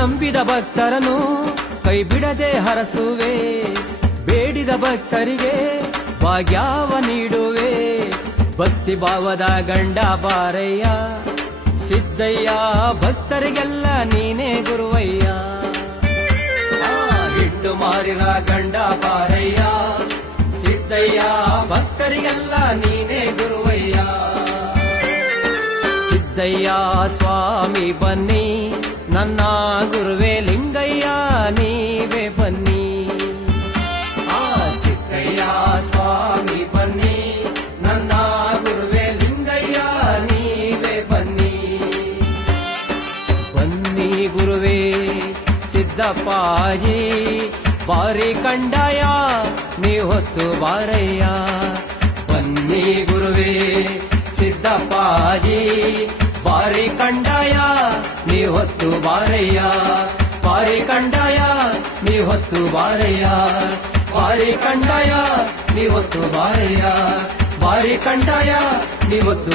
ನಂಬಿದ ಭಕ್ತರನು ಕೈ ಬಿಡದೆ ಹರಸುವೆ. ಬೇಡಿದ ಭಕ್ತರಿಗೆ ಭಾಗ್ಯಾವ ನೀಡುವೆ. ಭಕ್ತಿ ಭಾವದ ಗಂಡ ಬಾರಯ್ಯ, ಸಿದ್ದಯ್ಯ, ಭಕ್ತರಿಗೆಲ್ಲ ನೀನೇ ಗುರುವಯ್ಯ. ಹಿಟ್ಟು ಮಾರಿರ ಗಂಡ ಬಾರಯ್ಯ, ಸಿದ್ದಯ್ಯ, ಭಕ್ತರಿಗೆಲ್ಲ ನೀನೇ ಗುರುವಯ್ಯ. ಸಿದ್ದಯ್ಯ, ಸ್ವಾಮಿ ಬನ್ನಿ ನನ್ನ ಗುರುವೇ ಲಿಂಗಯ್ಯ, ನೀವೇ ಬನ್ನಿ. ಆ ಸಿದ್ದಯ್ಯ ಸ್ವಾಮಿ ಬನ್ನಿ. ನನ್ನ ಗುರುವೇ ಲಿಂಗಯ್ಯ, ನೀವೇ ಬನ್ನಿ. ಬನ್ನಿ ಗುರುವೇ, ಸಿದ್ದಪ್ಪಾಜಿ. ಬಾರಿ ಕಂಡಾಯ ನೀ ಹೊತ್ತು ಬಾರಯ್ಯ. ಬನ್ನಿ ಗುರುವೇ, ಸಿದ್ದಪ್ಪಾಜಿ. ಬಾರಿ ಕಂಡಾಯ ನೀ ಹೊತ್ತು ಬಾರಯ್ಯ. ಪಾರಿ ಕಂಡಾಯ ನೀ ಹೊತ್ತು ಬಾರಯ್ಯ. ಬಾರಿ ಕಂಡಾಯ ನೀ ಹೊತ್ತು ಬಾರಯ್ಯ. ಬಾರಿ ಕಂಡಾಯ ನೀ ಹೊತ್ತು